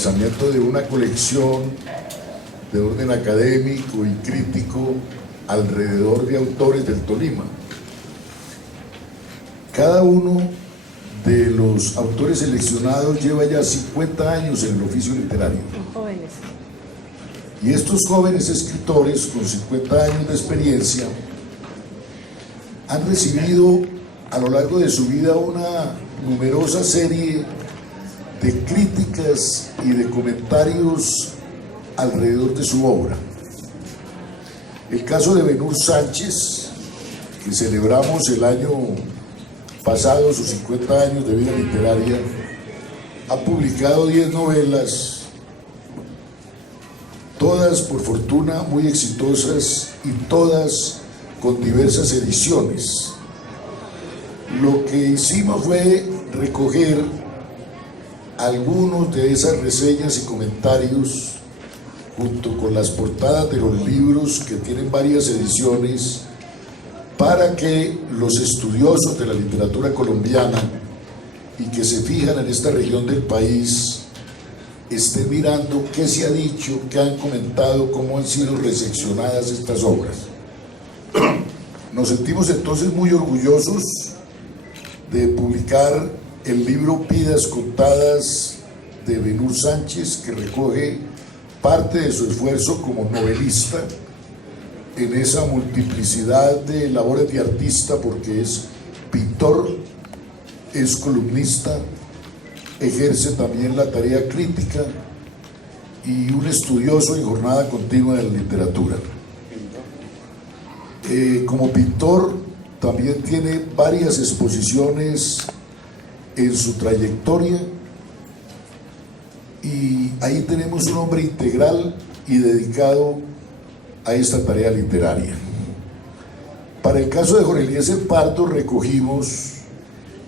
lanzamiento de una colección de orden académico y crítico alrededor de autores del Tolima. Cada uno de los autores seleccionados lleva ya 50 años en el oficio literario. Jóvenes. Y estos jóvenes escritores con 50 años de experiencia han recibido a lo largo de su vida una numerosa serie de críticas y de comentarios alrededor de su obra. El caso de Benhur Sánchez, que celebramos el año pasado sus 50 años de vida literaria, ha publicado 10 novelas, todas por fortuna muy exitosas y todas con diversas ediciones. Lo que hicimos fue recoger algunos de esas reseñas y comentarios junto con las portadas de los libros que tienen varias ediciones para que los estudiosos de la literatura colombiana y que se fijan en esta región del país estén mirando qué se ha dicho, qué han comentado, cómo han sido recepcionadas estas obras. Nos sentimos entonces muy orgullosos de publicar el libro Vidas Contadas de Benhur Sánchez, que recoge parte de su esfuerzo como novelista en esa multiplicidad de labores de artista, porque es pintor, es columnista, ejerce también la tarea crítica y un estudioso en jornada continua de la literatura. Como pintor también tiene varias exposiciones en su trayectoria y ahí tenemos un hombre integral y dedicado a esta tarea literaria. Para el caso de Jorge Eliezer Pardo recogimos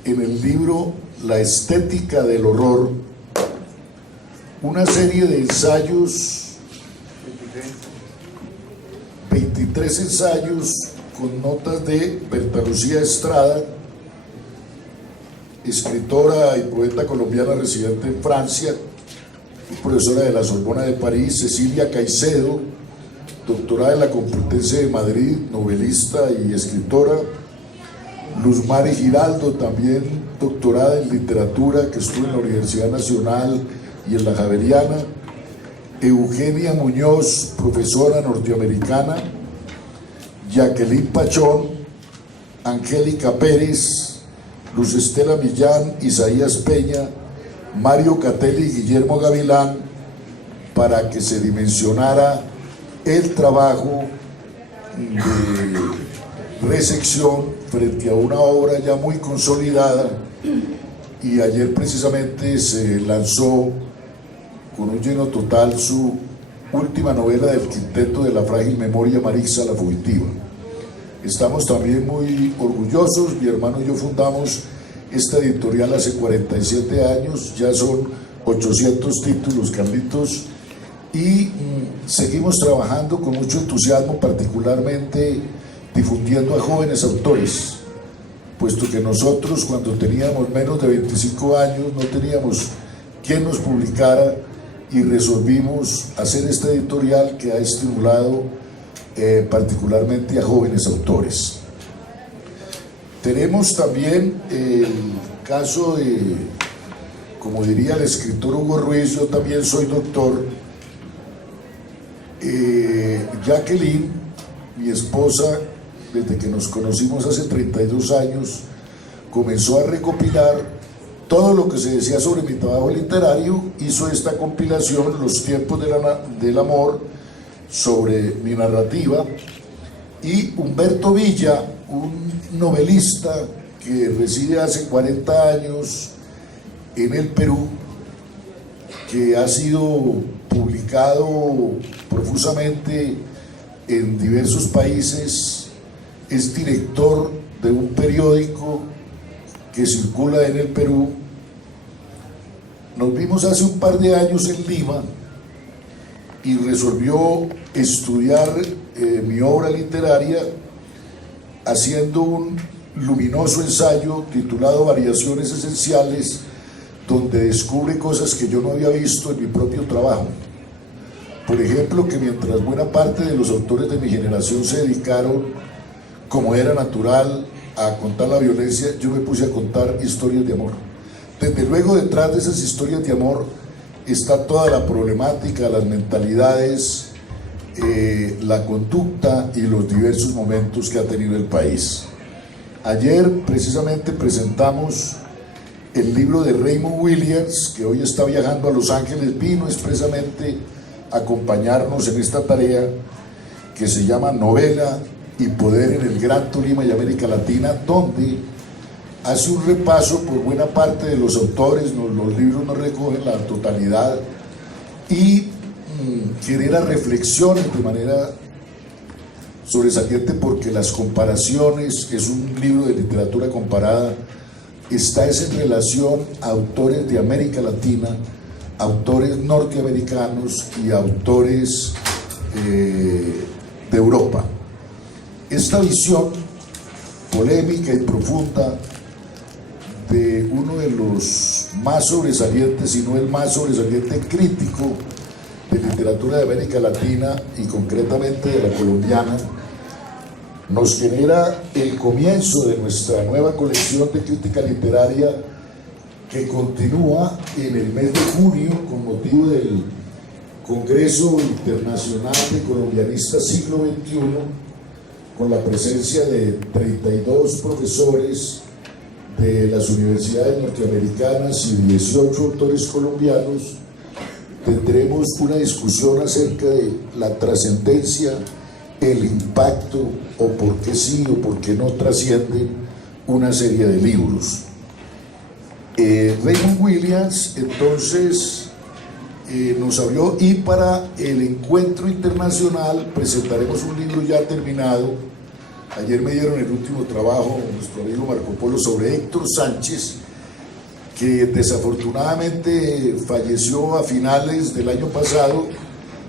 en el libro La estética del horror una serie de ensayos, 23 ensayos con notas de Berta Lucía Estrada, escritora y poeta colombiana residente en Francia, profesora de la Sorbona de París; Cecilia Caicedo, doctorada en la Complutense de Madrid, novelista y escritora; Luz Mari Giraldo, también doctorada en literatura, que estuvo en la Universidad Nacional y en la Javeriana; Eugenia Muñoz, profesora norteamericana; Jacqueline Pachón, Angélica Pérez, Luz Estela Millán, Isaías Peña, Mario Catelli y Guillermo Gavilán, para que se dimensionara el trabajo de recepción frente a una obra ya muy consolidada. Y ayer precisamente se lanzó con un lleno total su última novela del quinteto de la frágil memoria, Marixa la fugitiva. Estamos también muy orgullosos. Mi hermano y yo fundamos esta editorial hace 47 años, ya son 800 títulos, Carlitos, y seguimos trabajando con mucho entusiasmo, particularmente difundiendo a jóvenes autores, puesto que nosotros, cuando teníamos menos de 25 años, no teníamos quien nos publicara y resolvimos hacer esta editorial que ha estimulado particularmente a jóvenes autores. Tenemos también el caso de, como diría el escritor Hugo Ruiz, yo también soy doctor. Jacqueline, mi esposa, desde que nos conocimos hace 32 años, comenzó a recopilar todo lo que se decía sobre mi trabajo literario. Hizo esta compilación, Los tiempos del amor, sobre mi narrativa. Y Humberto Villa, un novelista que reside hace 40 años en el Perú, que ha sido publicado profusamente en diversos países, es director de un periódico que circula en el Perú. Nos vimos hace un par de años en Lima y resolvió estudiar mi obra literaria haciendo un luminoso ensayo titulado Variaciones esenciales donde descubre cosas que yo no había visto en mi propio trabajo. Por ejemplo, que mientras buena parte de los autores de mi generación se dedicaron, como era natural, a contar la violencia, yo me puse a contar historias de amor. Desde luego, detrás de esas historias de amor está toda la problemática, las mentalidades, la conducta y los diversos momentos que ha tenido el país. Ayer precisamente presentamos el libro de Raymond Williams, que hoy está viajando a Los Ángeles, vino expresamente a acompañarnos en esta tarea que se llama Novela y Poder en el Gran Tolima y América Latina, donde hace un repaso por buena parte de los autores. Los libros no recogen la totalidad y genera reflexiones de manera sobresaliente, porque las comparaciones, es un libro de literatura comparada, está en relación a autores de América Latina, autores norteamericanos y autores de Europa. Esta visión polémica y profunda de uno de los más sobresalientes, si no el más sobresaliente crítico de literatura de América Latina y concretamente de la colombiana, nos genera el comienzo de nuestra nueva colección de crítica literaria, que continúa en el mes de junio con motivo del Congreso Internacional de Colombianistas Siglo XXI, con la presencia de 32 profesores de las universidades norteamericanas y 18 autores colombianos. Tendremos una discusión acerca de la trascendencia, el impacto, o por qué sí o por qué no trascienden una serie de libros. Raymond Williams entonces nos habló, y para el encuentro internacional presentaremos un libro ya terminado. Ayer me dieron el último trabajo nuestro amigo Marco Polo sobre Héctor Sánchez, que desafortunadamente falleció a finales del año pasado.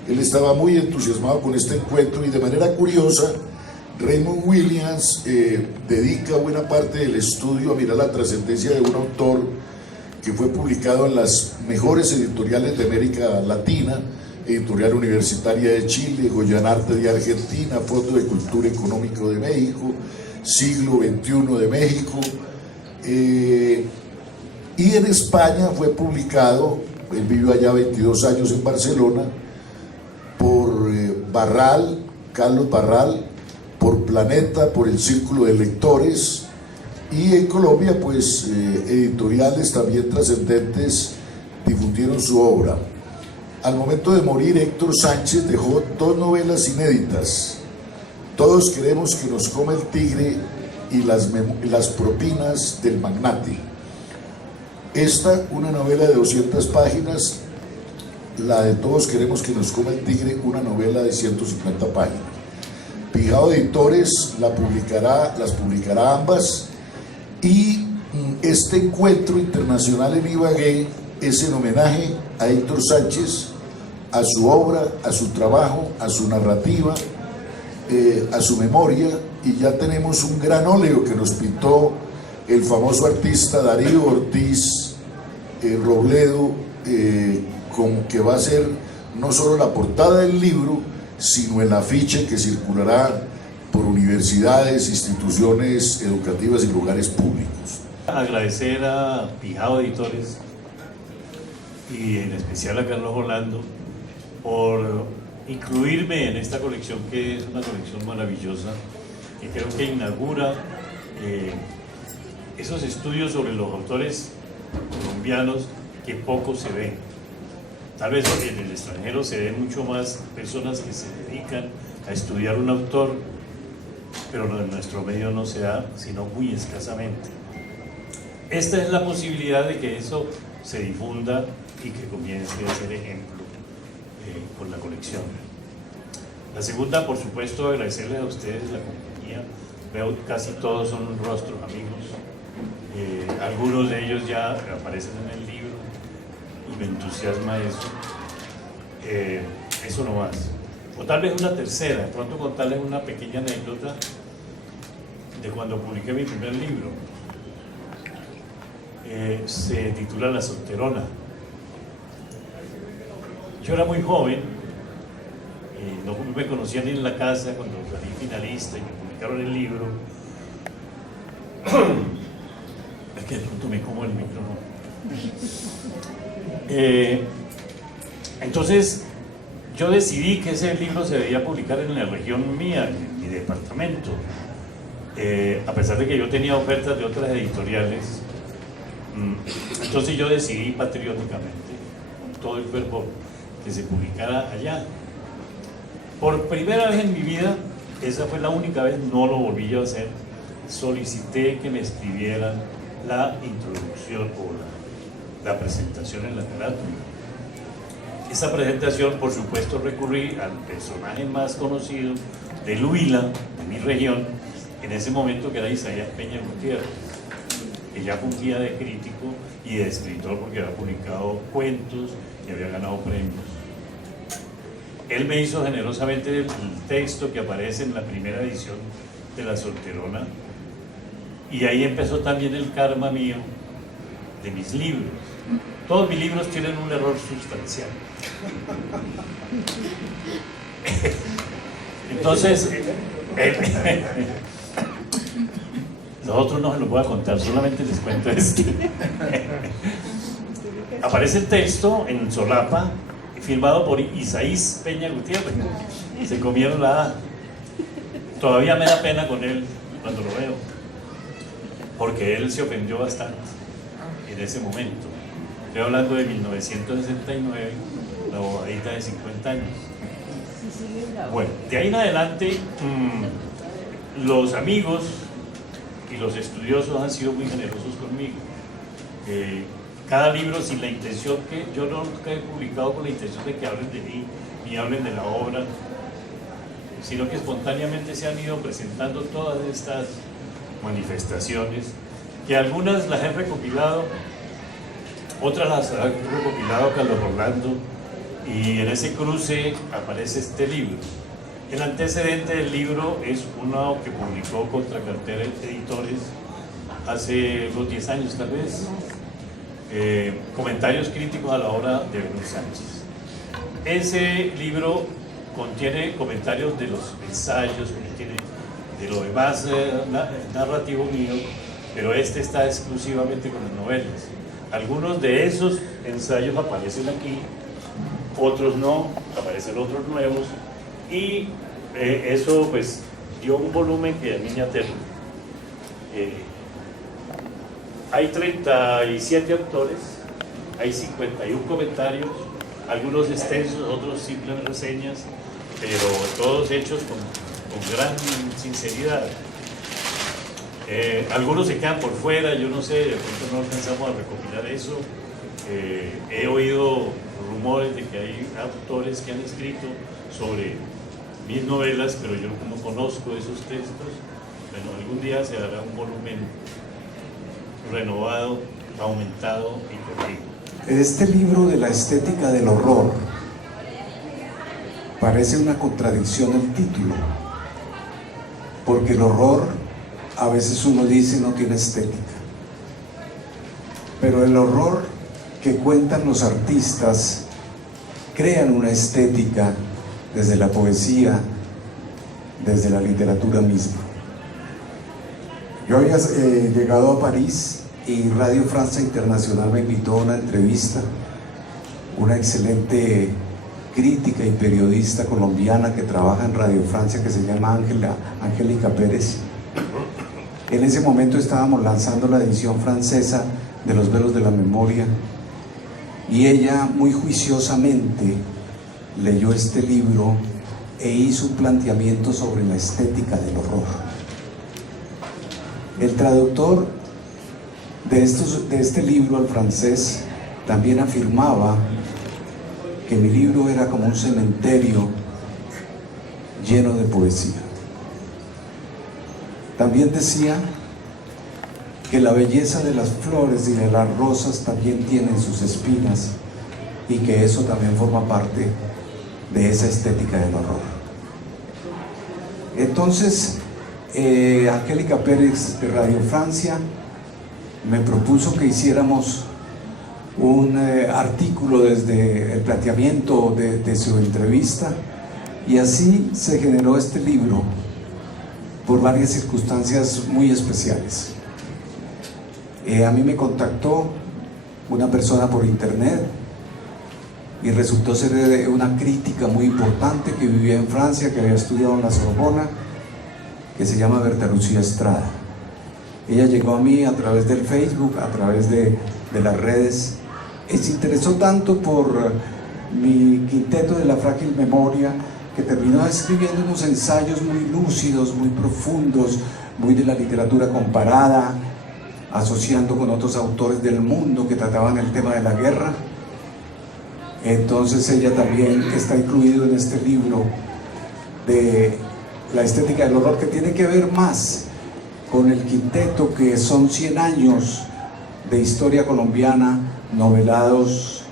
Él estaba muy entusiasmado con este encuentro y, de manera curiosa, Raymond Williams dedica buena parte del estudio a mirar la trascendencia de un autor que fue publicado en las mejores editoriales de América Latina: Editorial Universitaria de Chile, Goyanarte de Argentina, Fondo de Cultura Económico de México, Siglo XXI de México, y en España fue publicado, él vivió allá 22 años en Barcelona, por Barral, Carlos Barral, por Planeta, por el Círculo de Lectores, y en Colombia pues editoriales también trascendentes difundieron su obra. Al momento de morir, Héctor Sánchez dejó 2 novelas inéditas: Todos queremos que nos coma el tigre y las propinas del magnate. Esta, una novela de 200 páginas, la de Todos queremos que nos coma el tigre, una novela de 150 páginas. Pijao Editores las publicará ambas, y este encuentro internacional en Ibagué es en homenaje a Héctor Sánchez, a su obra, a su trabajo, a su narrativa, a su memoria. Y ya tenemos un gran óleo que nos pintó el famoso artista Darío Ortiz Robledo, que va a ser no solo la portada del libro, sino el afiche que circulará por universidades, instituciones educativas y lugares públicos. Agradecer a Pijao Editores y en especial a Carlos Orlando por incluirme en esta colección, que es una colección maravillosa, que creo que inaugura esos estudios sobre los autores colombianos que poco se ven. Tal vez en el extranjero se ven mucho más personas que se dedican a estudiar un autor, pero en nuestro medio no se da, sino muy escasamente. Esta es la posibilidad de que eso se difunda y que comience a ser ejemplo con la colección. La segunda, por supuesto, agradecerles a ustedes la compañía. Veo casi todos son rostros amigos. Algunos de ellos ya aparecen en el libro y me entusiasma eso. Eso no más. O tal vez una tercera, de pronto contarles una pequeña anécdota de cuando publiqué mi primer libro. se titula La Solterona. Yo era muy joven, no me conocían ni en la casa cuando salí finalista y me publicaron el libro. Es que de pronto me como el micrófono. Entonces yo decidí que ese libro se debía publicar en la región mía, en mi departamento, a pesar de que yo tenía ofertas de otras editoriales. Entonces yo decidí patrióticamente, con todo el fervor, que se publicara allá. Por primera vez en mi vida, esa fue la única vez, no lo volví yo a hacer, solicité que me escribieran la introducción o la presentación en la carátula. Esa presentación, por supuesto, recurrí al personaje más conocido del Huila, de mi región, en ese momento, que era Isaías Peña Gutiérrez, que ya fungía de crítico y de escritor porque había publicado cuentos y había ganado premios. Él me hizo generosamente el texto que aparece en la primera edición de La Solterona, y ahí empezó también el karma mío de mis libros. Todos mis libros tienen un error sustancial. Entonces, los otros no se los voy a contar, solamente les cuento esto. Aparece el texto en solapa, firmado por Isaías Peña Gutiérrez. Se comieron la A. Todavía me da pena con él cuando lo veo, porque él se ofendió bastante en ese momento. Estoy hablando de 1969, la bobadita de 50 años. Bueno, de ahí en adelante, los amigos y los estudiosos han sido muy generosos conmigo. Cada libro, sin la intención que yo nunca he publicado con la intención de que hablen de mí ni hablen de la obra, sino que espontáneamente se han ido presentando todas estas manifestaciones, que algunas las he recopilado, otras las ha recopilado Carlos Rolando, y en ese cruce aparece este libro. El antecedente del libro es uno que publicó Contra Cartera Editores hace unos 10 años tal vez, comentarios críticos a la obra de Benur Sánchez. Ese libro contiene comentarios de los ensayos, contiene de lo demás narrativo mío, pero este está exclusivamente con las novelas. Algunos de esos ensayos aparecen aquí, otros no, aparecen otros nuevos, y eso pues dio un volumen que a mí me aterra. Hay 37 autores, hay 51 comentarios, algunos extensos, otros simples reseñas, pero todos hechos con gran sinceridad. Algunos se quedan por fuera, yo no sé, de pronto no alcanzamos a recopilar eso. He oído rumores de que hay autores que han escrito sobre mis novelas, pero yo no conozco esos textos. Bueno, algún día se hará un volumen renovado, aumentado y corrido. Este libro de la estética del horror parece una contradicción el título, porque el horror, a veces uno dice, no tiene estética, pero el horror que cuentan los artistas crean una estética desde la poesía, desde la literatura misma. Yo había llegado a París y Radio Francia Internacional me invitó a una entrevista. Una excelente crítica y periodista colombiana que trabaja en Radio Francia, que se llama Angélica Pérez. En ese momento estábamos lanzando la edición francesa de Los Velos de la Memoria, y ella muy juiciosamente leyó este libro e hizo un planteamiento sobre la estética del horror. El traductor de este libro al francés también afirmaba que mi libro era como un cementerio lleno de poesía. También decía que la belleza de las flores y de las rosas también tienen sus espinas, y que eso también forma parte de esa estética del horror. Entonces, Angélica Pérez de Radio Francia me propuso que hiciéramos un artículo desde el planteamiento de su entrevista, y así se generó este libro por varias circunstancias muy especiales. A mí me contactó una persona por internet y resultó ser una crítica muy importante que vivía en Francia, que había estudiado en la Sorbona, que se llama Berta Lucía Estrada. Ella llegó a mí a través del Facebook, a través de las redes, y se interesó tanto por mi quinteto de la frágil memoria, que terminó escribiendo unos ensayos muy lúcidos, muy profundos, muy de la literatura comparada, asociando con otros autores del mundo que trataban el tema de la guerra. Entonces ella también está incluido en este libro de la estética del horror, que tiene que ver más con el quinteto, que son 100 años de historia colombiana, novelados,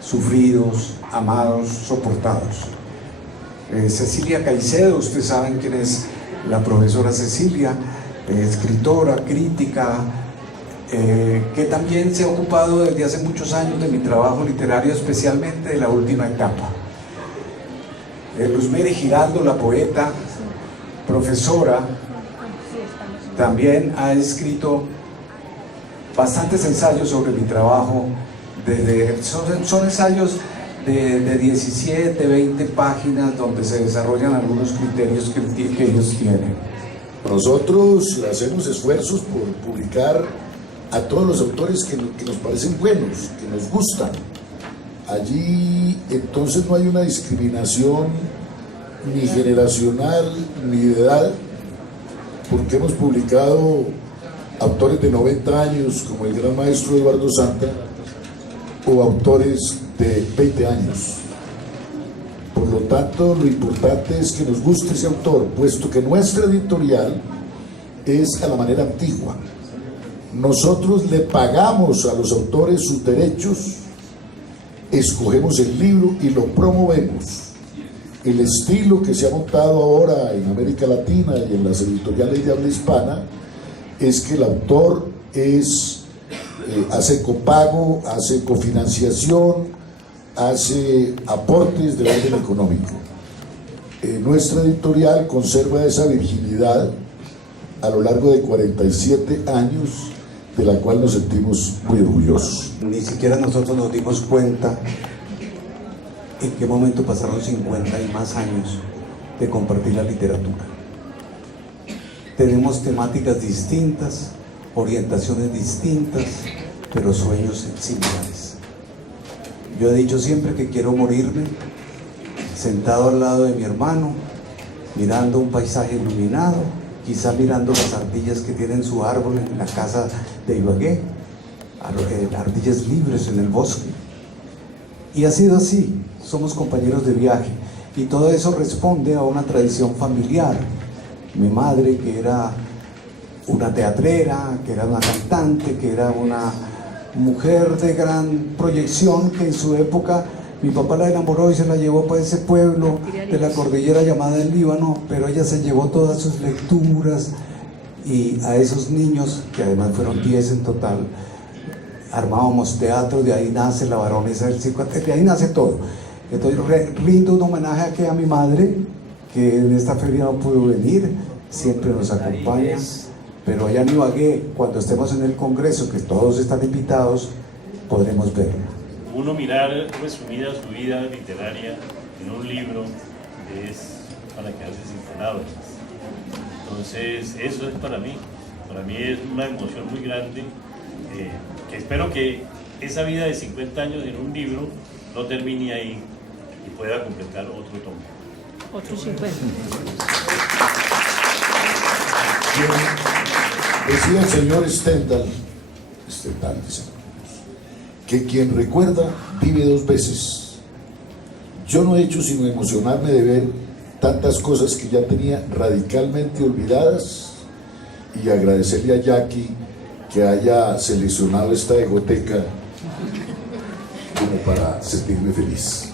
sufridos, amados, soportados. Cecilia Caicedo, ustedes saben quién es la profesora Cecilia, escritora, crítica, que también se ha ocupado desde hace muchos años de mi trabajo literario, especialmente de la última etapa. Luzmeri Giraldo, la poeta, profesora, también ha escrito bastantes ensayos sobre mi trabajo. Son ensayos de 17, 20 páginas donde se desarrollan algunos criterios que ellos tienen. Nosotros hacemos esfuerzos por publicar a todos los autores que nos parecen buenos, que nos gustan. Allí entonces no hay una discriminación ni generacional ni de edad, porque hemos publicado autores de 90 años como el gran maestro Eduardo Santa, o autores de 20 años. Por lo tanto, lo importante es que nos guste ese autor, puesto que nuestra editorial es a la manera antigua. Nosotros le pagamos a los autores sus derechos, escogemos el libro y lo promovemos. El estilo que se ha montado ahora en América Latina y en las editoriales de habla hispana es que el autor hace copago, hace cofinanciación, hace aportes de orden económico. Nuestra editorial conserva esa virginidad a lo largo de 47 años, de la cual nos sentimos muy orgullosos. Ni siquiera nosotros nos dimos cuenta en qué momento pasaron 50 y más años de compartir la literatura. Tenemos temáticas distintas, orientaciones distintas, pero sueños similares. Yo he dicho siempre que quiero morirme sentado al lado de mi hermano, mirando un paisaje iluminado, quizá mirando las ardillas que tienen su árbol en la casa de Ibagué, ardillas libres en el bosque. Y ha sido así, somos compañeros de viaje, y todo eso responde a una tradición familiar. Mi madre, que era una teatrera, que era una cantante, que era una mujer de gran proyección, que en su época mi papá la enamoró y se la llevó para ese pueblo de la cordillera llamada el Líbano, pero ella se llevó todas sus lecturas, y a esos niños, que además fueron 10 en total, armábamos teatro. De ahí nace La Baronesa del Circo, de ahí nace todo. Entonces rindo un homenaje aquí a mi madre, que en esta feria no pudo venir, siempre nos acompaña, pero allá en Ibagué, cuando estemos en el congreso, que todos están invitados, podremos verla. Uno mirar resumida su vida literaria en un libro es para quedarse sin palabras. Entonces eso es para mí es una emoción muy grande, que espero que esa vida de 50 años en un libro no termine ahí y pueda completar otro tomo. Otro 50. Decía el señor Stendhal, que quien recuerda vive 2 veces. Yo no he hecho sino emocionarme de ver tantas cosas que ya tenía radicalmente olvidadas, y agradecerle a Jackie que haya seleccionado esta egoteca como para sentirme feliz.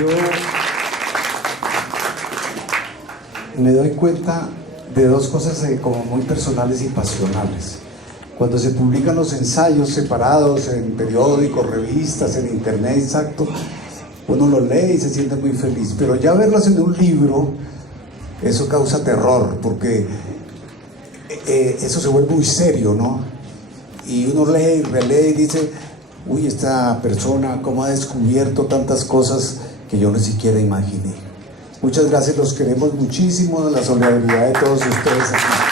Yo me doy cuenta de dos cosas como muy personales y pasionales. Cuando se publican los ensayos separados en periódicos, revistas, en internet, exacto, uno los lee y se siente muy feliz, pero ya verlos en un libro, eso causa terror, porque eso se vuelve muy serio, ¿no? Y uno lee y relee y dice, uy, esta persona cómo ha descubierto tantas cosas que yo ni siquiera imaginé. Muchas gracias, los queremos muchísimo, la solidaridad de todos ustedes aquí.